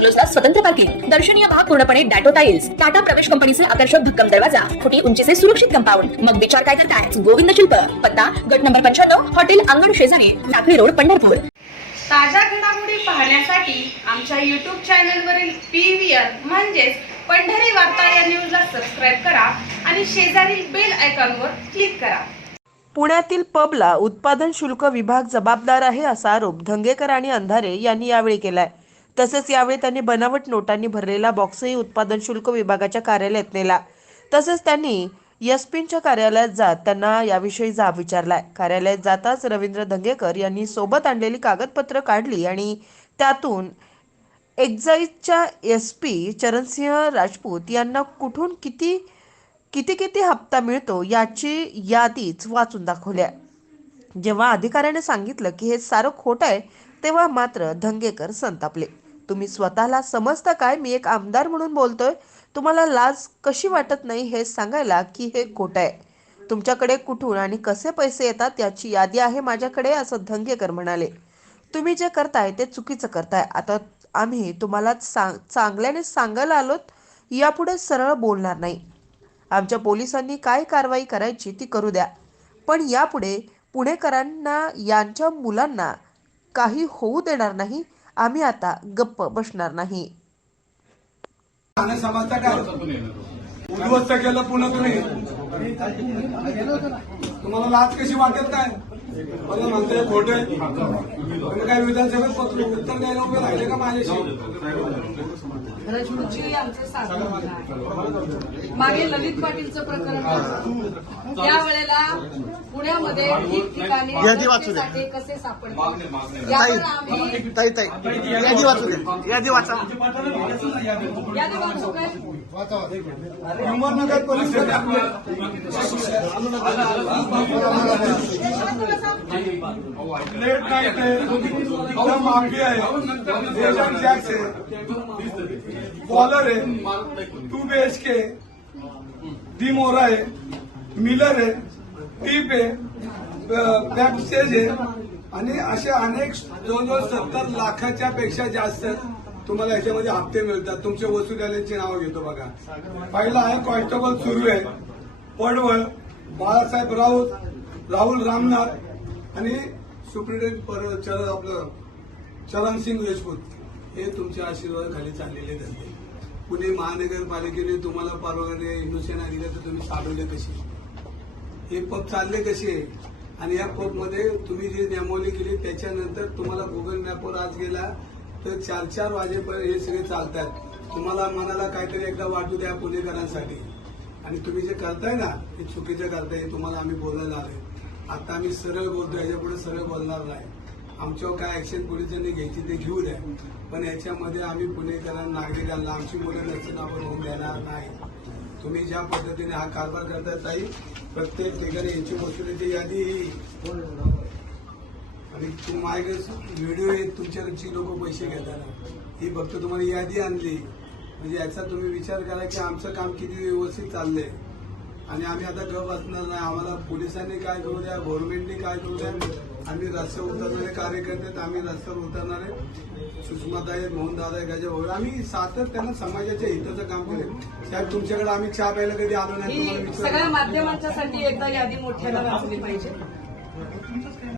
बंगलोजला स्वतंत्र पार्किंग दर्शनीय भाग पूर्णपणे डॅटो टाइल्स टाटा प्रवेश कंपनीचे आकर्षक भक्कम दरवाजा फुटी उंचीचे सुरक्षित कंपाऊंड. मग विचार काय करताय? गोविंद शिल्प. पत्ता गट नंबर पंच्याण्णव हॉटेल अंगण शेजारी लाकडी रोड पंढरपूर. ताज्या घडामोडी पाहण्यासाठी आमच्या यूट्यूब चॅनलवरील पी व्ही आर म्हणजेच पंढरी वार्ता या न्यूजला सबस्क्राईब करा आणि शेजारील बेल आयकॉनवर क्लिक करा. पुण्यातील पबला उत्पादन शुल्क विभाग जबाबदार आहे असा आरोप धंगेकर आणि अंधारे यांनी यावेळी केलाय. तसेच यावेळी त्यांनी बनावट नोटांनी भरलेला बॉक्सही उत्पादन शुल्क विभागाच्या कार्यालयात नेला. तसेच त्यांनी एसपींच्या कार्यालयात जात त्यांना याविषयी जाब विचारलाय. कार्यालयात जाताच रवींद्र धंगेकर यांनी सोबत आणलेली कागदपत्र काढली आणि त्यातून एक्झाईजच्या एस पी चरणसिंह राजपूत यांना कुठून किती किती किती हप्ता मिळतो याची यादीच वाचून दाखवल्या जेव्हा अधिकाऱ्याने सांगितलं की हे सारं खोटं आहे तेव्हा मात्र धंगेकर संतापले. तुम्ही स्वतःला समजता काय? मी एक आमदार म्हणून बोलतोय. तुम्हाला लाज कशी वाटत नाही हे सांगायला की हे खोटं आहे. तुमच्याकडे कुठून आणि कसे पैसे येतात याची यादी आहे माझ्याकडे असं धंगेकर म्हणाले. तुम्ही जे करताय ते चुकीचं करताय. आता आम्ही तुम्हाला सांग चांगल्याने सांगायला आलोत यापुढे सरळ बोलणार नाही. आमच्या पोलिसांनी काय कारवाई करायची ती करू द्या. पण यापुढे पुणेकरांना यांच्या मुलांना काही होऊ देणार नाही. आम्ही आता गप्प बसणार नाही. उद्ध्वस्त केलं पुन्हा तुम्ही. तुम्हाला लाच कशी वाटत काय मला म्हणताय खोटे तुम्ही काय विधानसभेत पत्र उत्तर द्यायला उभे राहिले का माझ्याशी आमचं साधन. मागे ललित पाटीलचं प्रकरण. त्यावेळेला पुण्यामध्ये ठिकठिकाणी सुरक्षेसाठी कसे सापडले यावर आम्ही ताई ताई यादी वाचू दे यादी वाचा यादी वाचू काय अहमदनगर पोलीस लेट नाईट आहे एकदम माफी आहे जॅक्स आहे बॉलर आहे two B H K D मोरा आहे मिलर आहे टीप आहे बॅकस्टेज आहे आणि असे अनेक जवळजवळ सत्तर लाखाच्या पेक्षा जास्त तुम्हाला याच्यामध्ये हप्ते मिळतात. तुमच्या वसुलीची नावं घेतो बघा. पहिला आहे कॉन्स्टेबल सुरू आहे. पडवळ बाळासाहेब राऊत राहुल रामनाथ आणि सुप्रिटेंट पर चरण आपलं चरणसिंग देशमुख हे तुमच्या आशीर्वादाखाली चाललेले धंदे. पुणे महानगरपालिकेने तुम्हाला परवाने हिंदुसेना दिल्या तर तुम्ही चालवले कशी हे पब चालले कसे? आणि या पपमध्ये तुम्ही जी नेमवली केली त्याच्यानंतर तुम्हाला गुगल मॅपवर आज गेला तर चार चार वाजेपर्यंत हे सगळे चालतात. तुम्हाला मनाला काहीतरी एकदा वाटू द्या पुणेकरांसाठी. आणि तुम्ही जे करताय ना हे चुकीचं करताय तुम्हाला आम्ही बोलायला आलोय. आता आम्ही सरळ बोलतो याच्यापुढे सरळ बोलणार नाही. आमच्यावर काय ऍक्शन पोलिसांनी घ्यायची ते घेऊ द्या. पण याच्यामध्ये आम्ही पुणेकरांना नागरिकांना आमची मुलं नसून आपण होऊन देणार नाही. तुम्ही ज्या पद्धतीने हा कारभार करताय ताई प्रत्येक ठिकाणी यांची वसुलीची यादी ही. आणि तू माझ्याकडे व्हिडिओ आहेत तुमच्याकडची लोक पैसे घेतात. ही फक्त तुम्हाला यादी आणली. म्हणजे याचा तुम्ही विचार करा की आमचं काम किती व्यवस्थित चाललंय. आणि आम्ही आता गप असणार नाही. आम्हाला पोलिसांनी काय करू द्या गव्हर्नमेंटने काय करू द्या? आम्ही रस्त्यावर उतरणारे कार्यकर्ते आम्ही रस्त्यावर उतरणारे. सुषमाताई मोहनदादा गजा वगैरे. आम्ही सातत्यानं समाजाच्या हिताचं काम करेल. साहेब तुमच्याकडे आम्ही चहा प्यायला कधी आलो नाही. सगळ्या माध्यमांच्यासाठी एकदा यादी मोठ्याला वाचली पाहिजे.